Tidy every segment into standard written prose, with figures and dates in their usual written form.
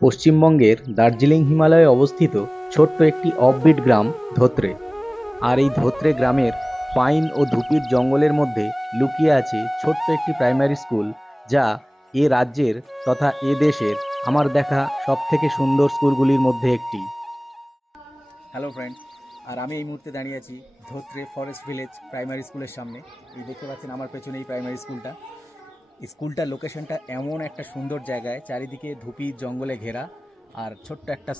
পশ্চিমবঙ্গের দার্জিলিং হিমালয়ে অবস্থিত ছোট্ট একটি অফবিট গ্রাম ধোত্রে। আর এই ধোত্রে গ্রামের পাইন ও ধুপির জঙ্গলের মধ্যে লুকিয়ে আছে ছোট্ট একটি প্রাইমারি স্কুল, যা এ রাজ্যের তথা এ দেশের আমার দেখা সবথেকে সুন্দর স্কুলগুলির মধ্যে একটি। হ্যালো ফ্রেন্ডস, আর আমি এই মুহূর্তে দাঁড়িয়ে আছি ধোত্রে ফরেস্ট ভিলেজ প্রাইমারি স্কুলের সামনে। এই দেখতে পাচ্ছেন আমার পেছনে এই প্রাইমারি স্কুলটা। স্কুলটার লোকেশনটা এমন একটা সুন্দর জায়গায়, চারিদিকে ধুপি জঙ্গলে ঘেরা, আর ছোট্ট একটা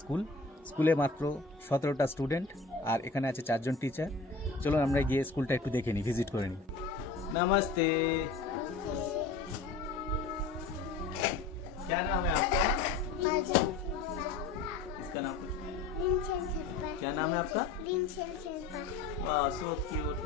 স্কুলে মাত্র 17টা স্টুডেন্ট, আর এখানে আছে 4 জন টিচার। চলুন আমরা গিয়ে স্কুলটা একটু দেখে নিই, ভিজিট করে নিই। नमस्ते, क्या नाम है आपका? इसका नाम क्या नाम है आपका? वाह, सो क्यूट।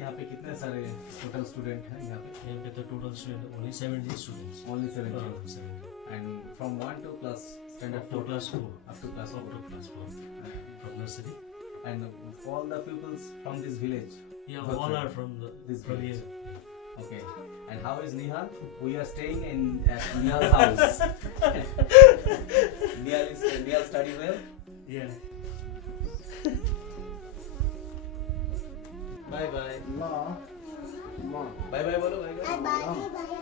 यहाँ पे कितने सारे टोटल स्टूडेंट हैं? यहाँ पे तो total student only 70 students. only 70, 70 and from 1 to class standard up to class 4. up to class 4. From nursery. And all the pupils from this village? Yeah, all are from this from village. here. Okay. And how is Nihal? We are staying in at Nihal's house. Nihal study well? Yeah. Bye bye. Ma. Bye bye bolo, bye bye. Bye bye.